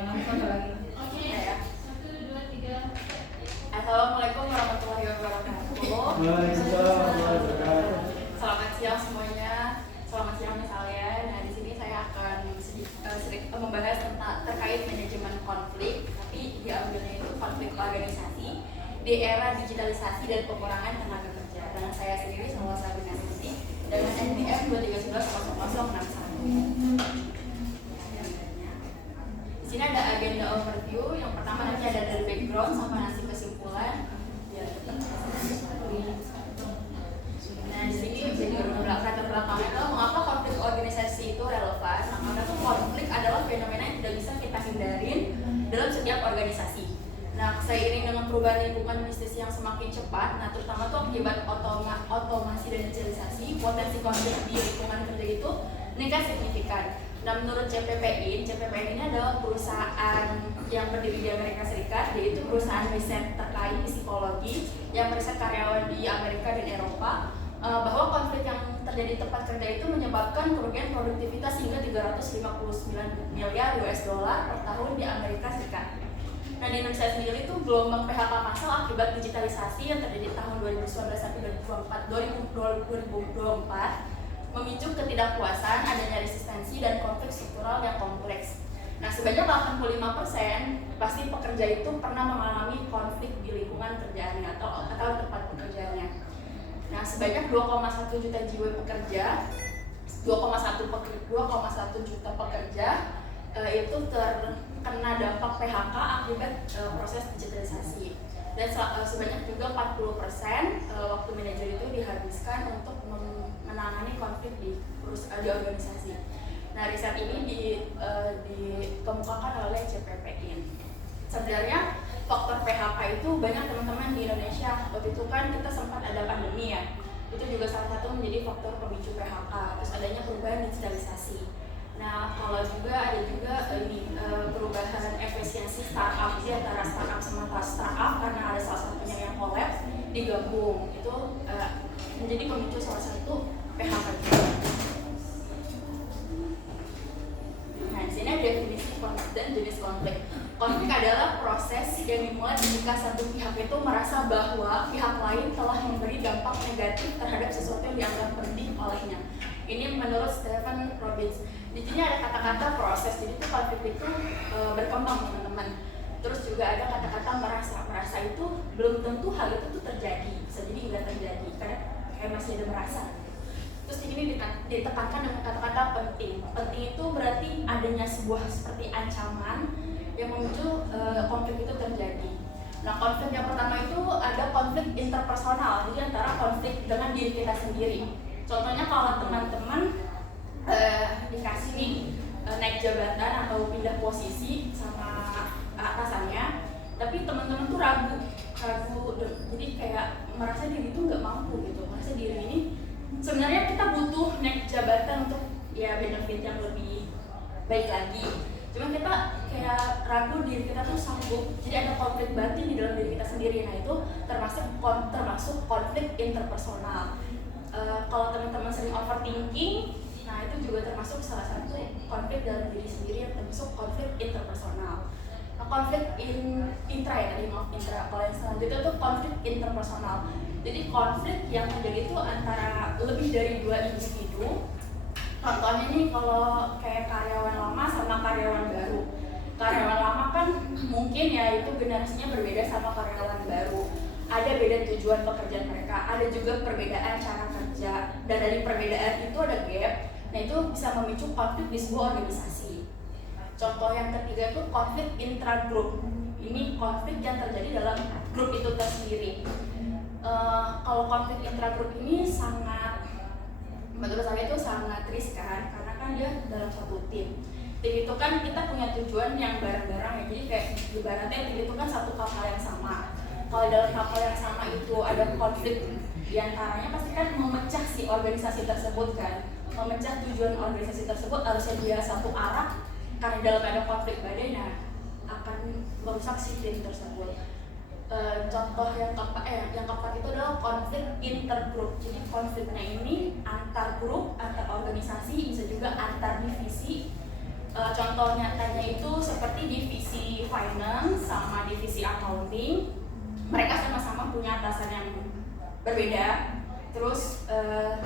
Ya. Assalamualaikum warahmatullahi wabarakatuh. Selamat siang semuanya. Selamat siang Miss Alia. Nah, di sini saya akan sedikit membahas tentang terkait manajemen konflik, tapi diambilnya itu konflik organisasi di era digitalisasi dan pengurangan tenaga kerja. Dengan saya sendiri, Salwa Sabina Siti, dengan NPM 23110061. Di sini ada agenda overview. Yang pertama nanti ada dari background sama nanti kesimpulan. Nah, di sini jadi latar belakangnya adalah mengapa konflik organisasi itu relevan. Nah, karena konflik adalah fenomena yang tidak bisa kita hindarin dalam setiap organisasi. Nah, seiring dengan perubahan lingkungan bisnis yang semakin cepat, nah terutama tuh akibat otomasi dan digitalisasi, potensi konflik di lingkungan kerja itu meningkat signifikan. Nah, menurut CPPI ini adalah perusahaan yang berdiri di Amerika Serikat, yaitu perusahaan riset terkait psikologi yang meriset karyawan di Amerika dan Eropa, bahwa konflik yang terjadi di tempat kerja itu menyebabkan kerugian produktivitas hingga 359 miliar US dollar per tahun di Amerika Serikat. Nah, di Indonesia sendiri itu gelombang PHK massal akibat digitalisasi yang terjadi tahun 2019 sampai 2024 memicu ketidakpuasan, adanya resistensi dan konflik struktural yang kompleks. Nah, sebanyak 85% pasti pekerja itu pernah mengalami konflik di lingkungan kerjaannya atau tempat pekerjaannya. Nah, sebanyak 2,1 juta jiwa pekerja, 2,1 juta pekerja itu terkena dampak PHK akibat proses digitalisasi. Dan sebanyak juga 40% waktu manajer itu dihabiskan untuk menangani konflik di organisasi. Nah, riset ini dikemukakan oleh CPPI. Sebenarnya faktor PHK itu banyak teman-teman di Indonesia. Waktu itu kan kita sempat ada pandemi ya. Itu juga salah satu menjadi faktor pemicu PHK. Terus adanya perubahan digitalisasi. Nah, kalau juga ada perubahan efisiensi startup, jadi antara startup sama startup karena ada salah satunya yang kolaps digabung, itu menjadi pemicu salah satu PHK juga. Nah, di sini ada definisi konflik dan jenis konflik. Konflik adalah proses yang dimulai ketika satu pihak itu merasa bahwa pihak lain telah memberi dampak negatif terhadap sesuatu yang dianggap penting olehnya. Ini menurut Stephen Robbins. Di sini ada kata-kata proses, jadi itu konflik itu berkembang teman-teman. Terus juga ada kata-kata merasa itu belum tentu hal itu tuh terjadi, bisa jadi nggak terjadi karena kayak masih ada merasa. Terus ini ditekankan dengan kata-kata penting. Penting itu berarti adanya sebuah seperti ancaman yang memicu konflik itu terjadi. Nah, konflik yang pertama itu ada konflik interpersonal, jadi antara konflik dengan diri kita sendiri. Contohnya kalau teman-teman dikasih nih naik jabatan atau pindah posisi sama atasannya, tapi teman-teman tuh ragu, jadi kayak merasa diri itu nggak mampu gitu, merasa diri ini sebenarnya kita butuh naik jabatan untuk ya benefit yang lebih baik lagi, cuma kita kayak ragu diri kita tuh sanggup, jadi ada konflik batin di dalam diri kita sendiri. Nah, itu termasuk konflik interpersonal. Kalau teman-teman sering overthinking, nah itu juga termasuk salah satu konflik dalam diri sendiri yang termasuk konflik interpersonal. Nah, konflik intra. Kalau yang selanjutnya itu konflik interpersonal. Jadi konflik yang terjadi itu antara lebih dari dua individu. Contohnya nih kalau kayak karyawan lama sama karyawan baru. Karyawan lama kan mungkin ya itu generasinya berbeda sama karyawan baru. Ada beda tujuan pekerjaan mereka, ada juga perbedaan cara kerja, dan dari perbedaan itu ada gap. Nah, itu bisa memicu konflik di sebuah organisasi. Contoh yang ketiga itu konflik intragroup. Ini konflik yang terjadi dalam grup itu tersendiri. Kalau konflik intragroup ini menurut saya itu sangat riskan karena kan dia dalam satu tim. Tim itu kan kita punya tujuan yang bareng-bareng ya. Jadi kayak ibaratnya tim itu kan satu kapal yang sama. Kalau dalam kapal yang sama itu ada konflik diantaranya, pasti kan memecah si organisasi tersebut kan. Memecah tujuan organisasi tersebut harusnya dia satu arah, karena dalam ada konflik badai, nah akan merusak si tim tersebut. Contoh yang keempat itu adalah konflik intergroup. Jadi konfliknya ini antar grup, antar organisasi, bisa juga antar divisi. Contoh nyatanya itu seperti divisi mereka sama-sama punya atasan yang berbeda. Terus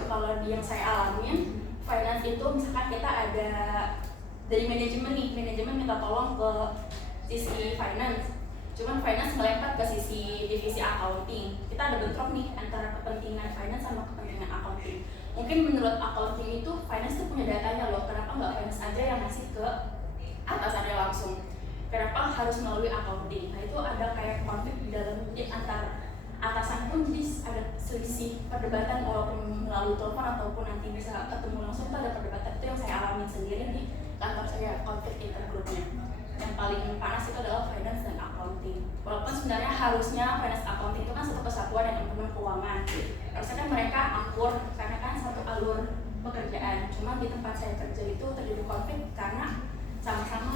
kalau yang saya alamin finance itu misalkan kita ada dari manajemen minta tolong ke sisi finance, cuman finance melempar ke sisi divisi accounting. Kita ada bentrok nih antara kepentingan finance sama kepentingan accounting. Mungkin menurut accounting itu finance tuh punya datanya loh, kenapa nggak finance aja yang ngasih ke atasannya langsung, kenapa harus melalui accounting. Nah itu ada kayak konflik di dalam antar atasan pun, jadi ada selisih perdebatan walaupun melalui telepon ataupun nanti bisa ketemu langsung. Itu ada perdebatan, itu yang saya alami sendiri di kantor saya, konflik intergroupnya. Yang paling panas itu adalah finance dan accounting. Walaupun sebenarnya harusnya finance accounting itu kan satu kesatuan yang penuh keuangan. Harusnya kan mereka akur karena kan satu alur pekerjaan. Cuma di tempat saya kerja itu terjadi konflik karena sama-sama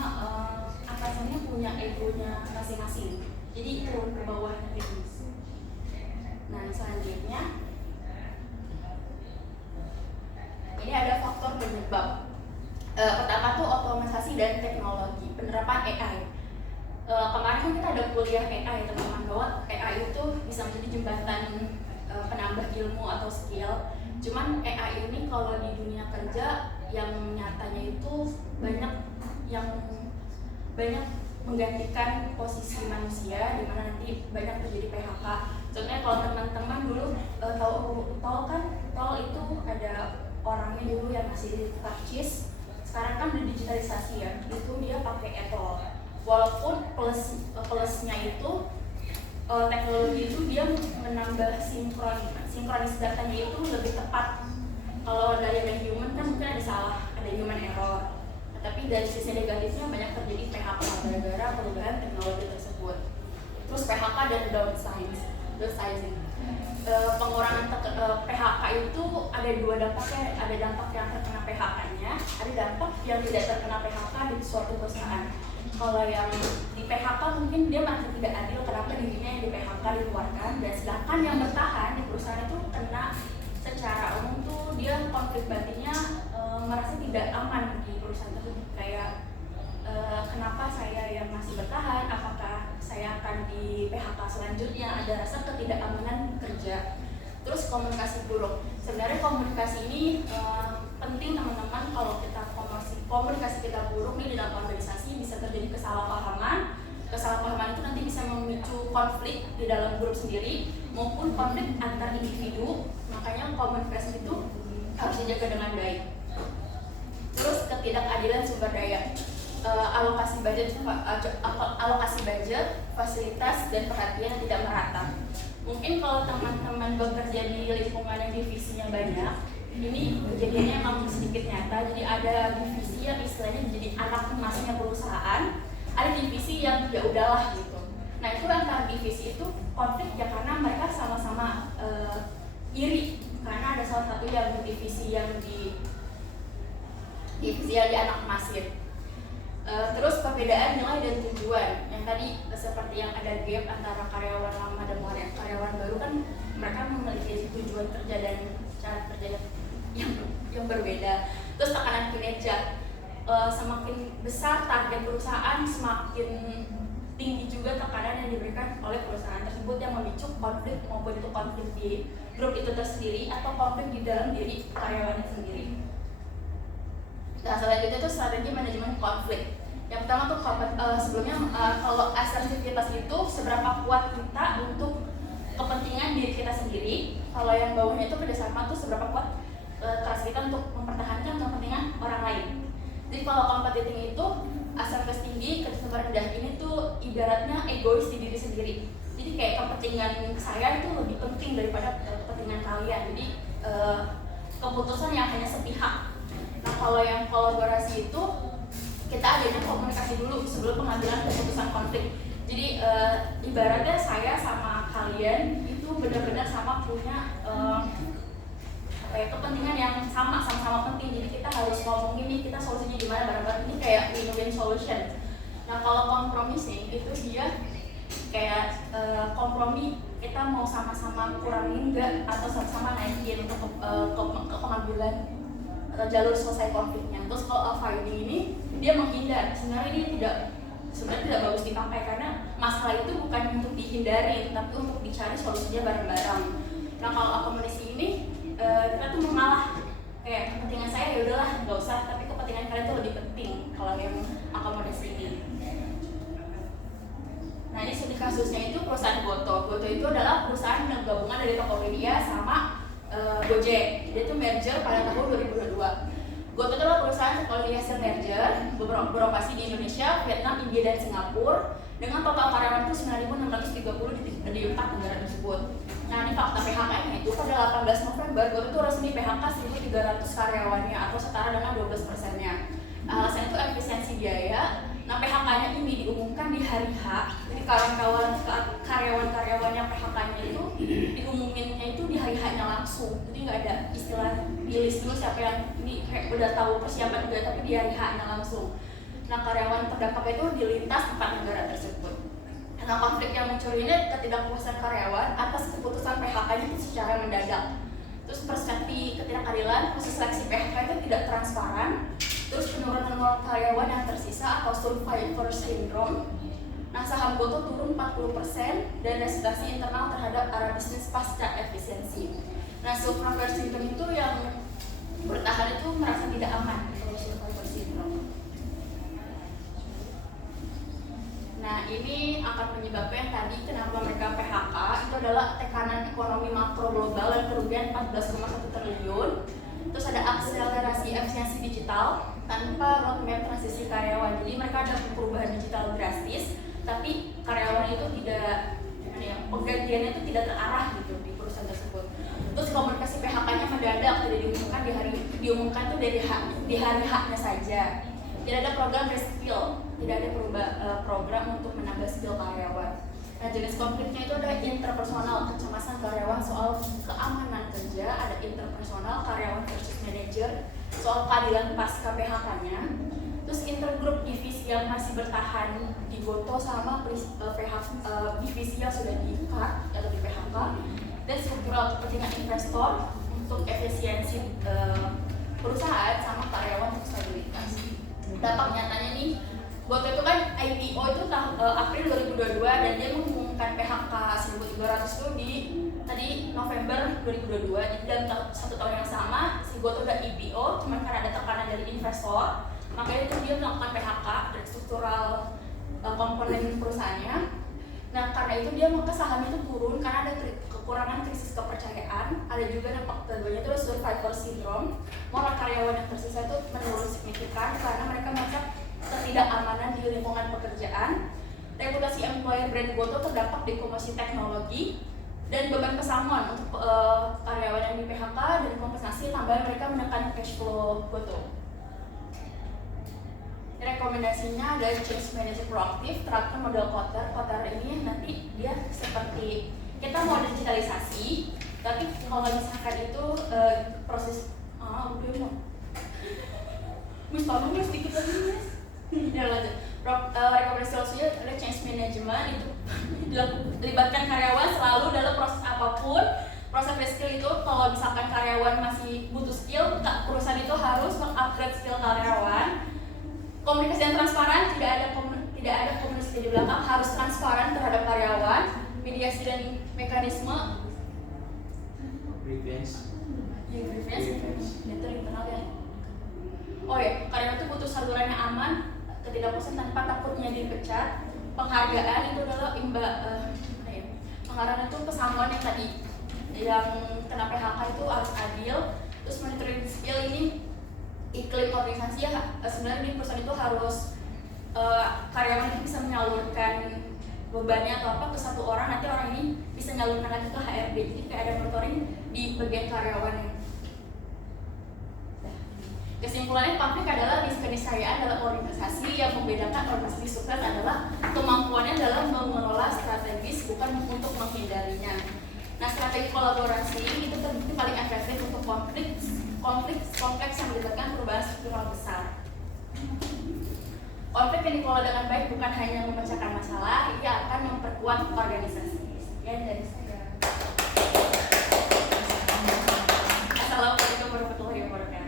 atasannya punya egonya masing-masing. Jadi turun ke bawahnya gitu. Nah selanjutnya ini ada faktor penyebab. Pertama tuh otomatisasi dan teknologi, penerapan AI. Kemarin kan kita ada kuliah AI teman-teman, bahwa AI itu bisa menjadi jembatan penambah ilmu atau skill. Cuman AI ini kalau di dunia kerja yang nyatanya itu banyak menggantikan posisi manusia, di mana nanti banyak terjadi PHK. Contohnya kalau teman-teman dulu tol itu ada orangnya dulu yang masih karcis. Sekarang kan udah digitalisasi ya, itu dia pakai e-tol. Walaupun plusnya itu teknologi itu dia menambah sinkronis datanya itu lebih tepat. Kalau dari human kan mungkin ada human error. Tapi dari sisi negatifnya banyak terjadi PHK gara-gara perubahan teknologi tersebut. Terus PHK dan downsizing. Pengurangan PHK itu ada dua dampaknya, ada dampak yang terkena PHK-nya, ada dampak yang tidak terkena PHK di suatu perusahaan. Kalau yang di PHK mungkin dia merasa tidak adil kenapa dirinya yang di PHK dikeluarkan, dan sedangkan yang bertahan di perusahaan itu kena secara umum tuh dia konflik batinnya merasa tidak aman di perusahaan tersebut. Kayak kenapa saya yang masih bertahan, apakah saya akan di PHK selanjutnya, ada rasa ketidakamanan kerja. Terus komunikasi buruk. Sebenarnya komunikasi ini penting teman-teman. Kalau kita komunikasi kita buruk nih di dalam organisasi, bisa terjadi kesalahpahaman. Kesalahpahaman itu nanti bisa memicu konflik di dalam grup sendiri maupun konflik antar individu. Makanya komunikasi itu harus dijaga dengan baik. Terus ketidakadilan sumber daya. Alokasi budget, fasilitas dan perhatian yang tidak merata. Mungkin kalau teman-teman bekerja di lingkungan yang divisinya banyak, ini kejadiannya memang sedikit nyata. Jadi ada divisi yang istilahnya menjadi anak emasnya perusahaan, ada divisi yang ya udahlah gitu. Nah itu antara divisi itu konflik ya karena mereka sama-sama iri karena ada salah satu yang divisi yang di anak emasin. Terus perbedaan nilai dan tujuan, yang tadi seperti yang ada gap antara karyawan lama dan karyawan baru kan mereka memiliki tujuan kerja dan cara kerja yang berbeda. Terus tekanan kinerja, semakin besar target perusahaan semakin tinggi juga tekanan yang diberikan oleh perusahaan tersebut yang memicu konflik, maupun itu konflik di grup itu tersendiri atau konflik di dalam diri karyawannya sendiri. Nah selanjutnya itu strategi manajemen konflik. Yang pertama tuh sebelumnya kalau asertivitas itu seberapa kuat kita untuk kepentingan diri kita sendiri. Kalau yang bawahnya itu kerjasama tuh seberapa kuat keras kita untuk mempertahankan kepentingan orang lain. Jadi kalau kompetitif itu asertivitas tinggi, kerjasama rendah, ini tuh ibaratnya egois di diri sendiri. Jadi kayak kepentingan saya itu lebih penting daripada kepentingan kalian. Jadi keputusan yang hanya sepihak. Nah kalau yang kolaborasi itu kita adanya komunikasi dulu sebelum pengambilan keputusan konflik. Jadi ibaratnya saya sama kalian itu benar-benar sama punya kepentingan yang sama-sama penting. Jadi kita harus ngomongin nih kita solusinya gimana bareng-bareng, ini kayak win-win solution. Nah kalau kompromising itu dia kayak kompromi, kita mau sama-sama kurangin enggak atau sama-sama naikin untuk ke pengambilan jalur selesai konfliknya. Terus kalau avoiding ini dia menghindar. Sebenarnya ini tidak bagus dipakai karena masalah itu bukan untuk dihindari, tapi untuk dicari solusinya bareng-bareng. Nah kalau akomodasi ini kita tuh mengalah, kayak kepentingan saya ya udahlah nggak usah, tapi kepentingan kalian tuh lebih penting kalau yang akomodasi ini. Nah ini studi kasusnya itu perusahaan Goto. Goto itu adalah perusahaan yang gabungan dari Tokopedia sama Gojek. Dia tuh merger pada tahun 2022. Goto itu adalah perusahaan teknologi hasil merger, beroperasi di Indonesia, Vietnam, India, dan Singapura dengan total karyawan itu 9.630 di 4 negara tersebut. Nah ini fakta PHK-nya itu pada 18 November, Goto itu resmi PHK 1.300 karyawannya atau setara dengan 12%-nya. Alasannya itu efisiensi biaya. Nah PHK-nya ini diumumkan di hari H, jadi karyawan-karyawannya PHK-nya itu diumuminnya itu di hari H-nya langsung, jadi nggak ada istilah pilih dulu siapa yang ini kayak udah tahu persiapan juga, tapi di hari H-nya langsung. Nah karyawan terdampak itu di lintas 4 negara tersebut. Nah konflik yang muncul ini ketidakpuasan karyawan atas keputusan PHK-nya itu secara mendadak. Terus persepsi ketidakadilan, proses seleksi PHK itu tidak transparan. Terus penurunan moral karyawan yang tersisa atau survivor syndrome. Nah saham Goto turun 40% dan reputasi internal terhadap arah bisnis pasca efisiensi. Nah survivor syndrome itu yang bertahan itu merasa tidak aman kalau survivor syndrome. Nah ini akan menyebabkan tadi kenapa mereka PHK itu adalah tekanan ekonomi makro global dan kerugian 14,1 triliun. Terus ada akselerasi efisiensi digital tanpa roadmap transisi karyawan. Jadi mereka ada perubahan digital drastis, tapi karyawan itu tidak, penggantiannya itu tidak terarah gitu di perusahaan tersebut. Terus komunikasi PHK-nya mendadak, tidak diumumkan tuh di hari H-nya saja. Tidak ada program reskill, tidak ada program untuk menambah skill karyawan. Nah jenis konfliknya itu ada interpersonal, kecemasan karyawan soal keamanan kerja, ada interpersonal karyawan versus manajer, soal keadilan pasca PHK-nya, terus intergroup divisi yang masih bertahan di Goto sama divisi yang sudah di-cut atau di PHK, dan struktural kepentingan investor untuk efisiensi perusahaan sama karyawan untuk stabilitas. Dampak nyatanya nih, Goto itu kan IPO itu April 2022 dan dia mengumumkan PHK 1.300 itu di tadi November 2022. Jadi dalam 1 tahun yang sama si Goto udah IPO, cuman karena ada tekanan dari investor, makanya itu dia melakukan PHK dari struktural komponen perusahaannya. Nah karena itu dia maka sahamnya itu turun karena ada kekurangan krisis kepercayaan. Ada juga dampak keduanya itu survivor syndrome. Moral karyawan yang tersisa itu menurun signifikan karena mereka merasa ketidakamanan di lingkungan pekerjaan. Reputasi employer brand Goto terdampak di komisi teknologi dan beban pesangon untuk karyawan yang di PHK dan kompensasi tambahan mereka menekan cash flow Goto. Rekomendasinya adalah change manager proaktif, terapkan model Kotter. Kotter ini nanti dia seperti kita mau digitalisasi, tapi kalau misalkan itu proses tolong sedikit lagi mas. Ya lanjut. Rekomendasi solusinya adalah change management, itu dilibatkan karyawan selalu dalam proses apapun. Proses reskill itu kalau misalkan karyawan masih butuh skill, perusahaan itu harus mengupgrade skill karyawan. Komunikasi yang transparan, tidak ada komunikasi di belakang, harus transparan terhadap karyawan. Mediasi dan mekanisme grievance itu internal ya. Oh ya, karyawan itu butuh saluran yang aman, ketidakpuasan tanpa takutnya dipecat. Penghargaan itu adalah penghargaan itu pesangon yang tadi yang kena PHK itu harus adil. Terus monitoring skill ini iklim organisasi ya, sebenarnya di perusahaan itu harus karyawan itu bisa menyalurkan bebannya atau apa ke satu orang, nanti orang ini bisa menyalurkan lagi ke HRD. Jadi kayak ada monitoring di bagian karyawannya. Kesimpulannya, konflik adalah keniscayaan dalam organisasi. Yang membedakan organisasi sukses adalah kemampuannya dalam mengelola strategis, bukan untuk menghindarinya. Nah, strategi kolaborasi itu terbukti paling efektif untuk konflik kompleks yang melibatkan perubahan struktural besar. Konflik yang dikelola dengan baik bukan hanya memecahkan masalah, ia akan memperkuat organisasi. Sekian dari saya. Assalamualaikum warahmatullahi wabarakatuh.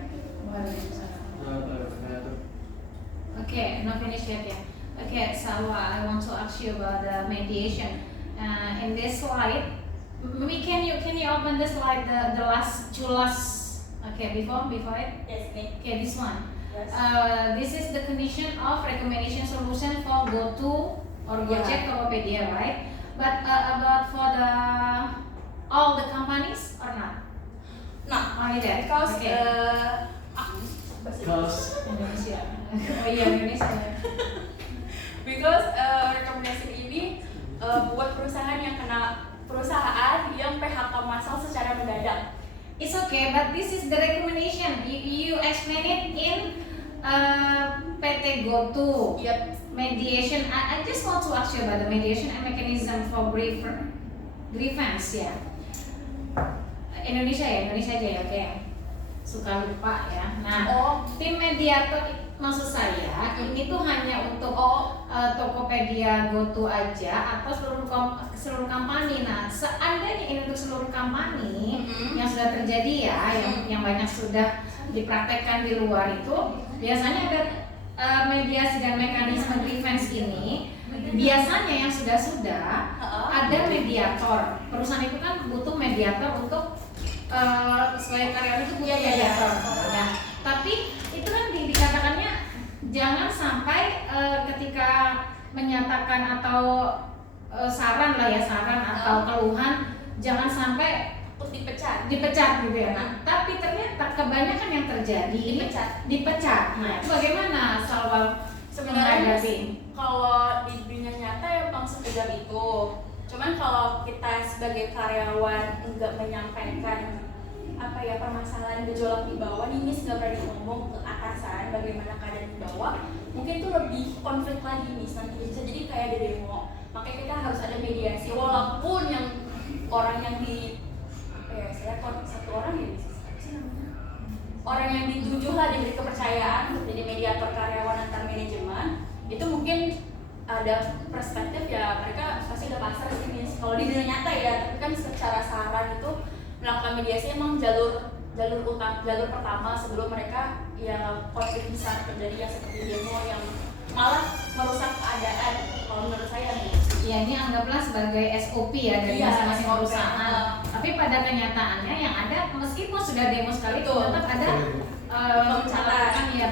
Oke, no finish yet ya. Okay, so I want to ask you about the mediation. In this slide, maybe can you open the slide, the last. Okay, before it. Yes, me. Okay, this one. Yes. This is the condition of recommendation solution for GoTo or Gojek, Tokopedia, right? But about for the all the companies or not? Nah, Only that. because Okay. Because Indonesia. Oh iya, Indonesia. because rekomendasi ini buat perusahaan yang PHK massal secara mendadak. It's okay, but this is the recommendation. You explain it in PT GoTo. Yep. Mediation. I just want to ask you about the mediation and mechanism for grievance ya. Indonesia aja ya, oke. Suka lupa ya. Nah, tim mediator maksud saya ini tuh hanya untuk Tokopedia, GoTo aja atau seluruh company. Nah, seandainya ini untuk seluruh company yang sudah terjadi ya, yang banyak sudah dipraktekkan di luar itu, biasanya ada mediasi dan mekanisme grievance ini. Biasanya yang sudah ada mediator. Perusahaan itu kan butuh mediator untuk supaya karyawan itu punya mediator. Nah, tapi itu kan dikatakannya jangan sampai ketika menyatakan atau saran atau keluhan jangan sampai dipecat gitu ya. Nah, tapi ternyata kebanyakan yang terjadi dipecat. Nah, itu bagaimana Salwa Sebenarnya menghadapi? kalau di dunia nyata emang sekedar itu. Cuman kalau kita sebagai karyawan nggak menyampaikan permasalahan gejolak di bawah, nih Miss nggak berani ngomong ke atasan bagaimana keadaan di bawah, mungkin itu lebih konflik lagi Miss, nanti bisa jadi kayak ada demo. Makanya kita harus ada mediasi, walaupun yang orang yang satu orang ya orang yang ditujuh lah diberi kepercayaan untuk jadi mediator karyawan antar manajemen, itu mungkin ada perspektif ya mereka pasti udah pasrah sih Miss. Kalau di dunia nyata ya, tapi kan secara saran itu melakukan mediasi emang jalur pertama sebelum mereka ya konflik besar terjadi yang seperti demo yang malah merusak keadaan. Kalau menurut saya nih, ya ini anggaplah sebagai SOP ya dari masing-masing perusahaan. Tapi pada kenyataannya yang ada meskipun sudah demo sekali tetap ada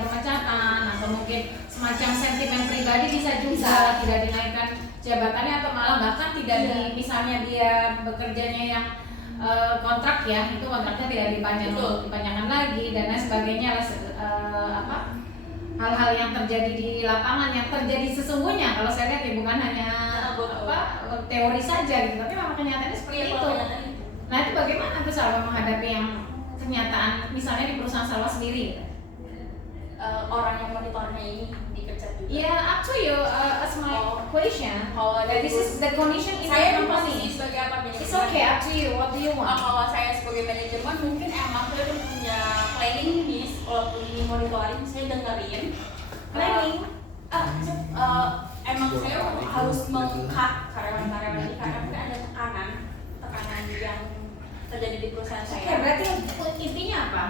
pemecatan atau mungkin semacam sentimen pribadi bisa juga tidak dinaikkan jabatannya atau malah bahkan tidak misalnya dia bekerjanya yang kontrak ya, itu kontraknya tidak dipanjangkan lagi dan lain sebagainya. Hal-hal yang terjadi di lapangan yang terjadi sesungguhnya kalau saya lihat ya bukan hanya teori saja gitu, tapi memang kenyataannya seperti itu. Nah, itu bagaimana tuh Salwa menghadapi yang kenyataan misalnya di perusahaan Salwa sendiri? Orang yang monitornya ini dipecat juga. Yeah, up to you. As my question. This is the condition in saya the company. posisi sebagai apa manajemen? It's okay, up to you. What do you want? Kalau saya sebagai manajemen mungkin emang saya udah punya planning nih, walaupun ini monitoring saya dengerin. Planning? Emang saya harus meng-cut karyawan-karyawan ini karena mungkin ada tekanan yang terjadi di perusahaan saya. Oke, berarti intinya apa?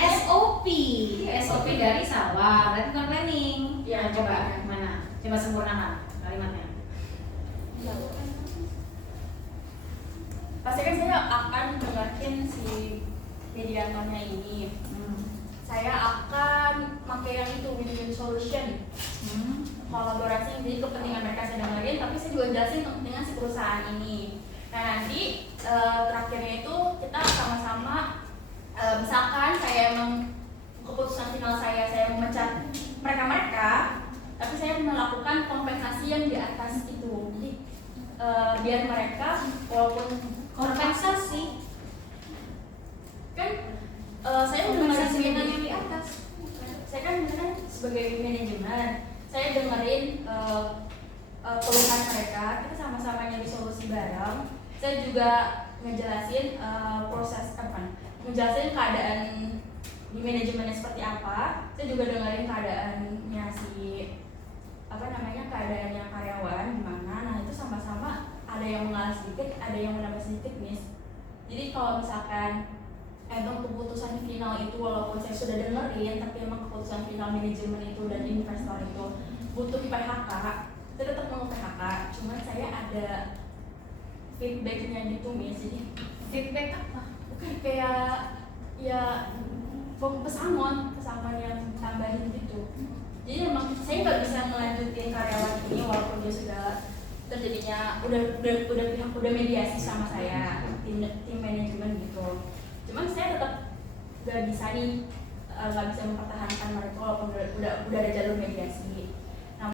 SOP dari Salwa, berarti bukan planning. Ya, Coba mana? Coba sempurnakan kalimatnya. Pasti kan saya akan dengerin si mediatornya ini. Saya akan pakai yang itu win-win solution. Kolaborasi, jadi kepentingan mereka saya dengerin, tapi saya juga jelasin kepentingan si perusahaan ini. Nah, nanti terakhirnya itu kita sama-sama misalkan saya emang keputusan final saya memecat mereka, tapi saya melakukan kompensasi yang di atas itu. Jadi biar mereka walaupun Kompensasi kan saya kompensasi dengerin dengan yang di atas. saya kan sebagai manajemen, saya dengerin keluhan mereka, kita sama-sama nyari solusi bareng. Saya juga ngejelasin ngejelasin keadaan di manajemennya seperti apa. Saya juga dengerin keadaannya keadaannya karyawan gimana. Nah, itu sama-sama ada yang mengalah sedikit, ada yang menambah sedikit, Miss. Jadi kalau misalkan emang keputusan final itu walaupun saya sudah dengerin, tapi emang keputusan final manajemen itu dan investor itu butuh PHK, saya tetap mau PHK, cuman saya ada feedbacknya gitu Miss. Jadi Feedback apa? bukan kayak ya pesangon yang tambahin gitu. Jadi emang saya nggak bisa melanjutin karyawan ini walaupun dia sudah terjadinya udah mediasi sama saya, tim manajemen gitu. Cuman saya tetap nggak bisa mempertahankan mereka walaupun udah ada jalur mediasi.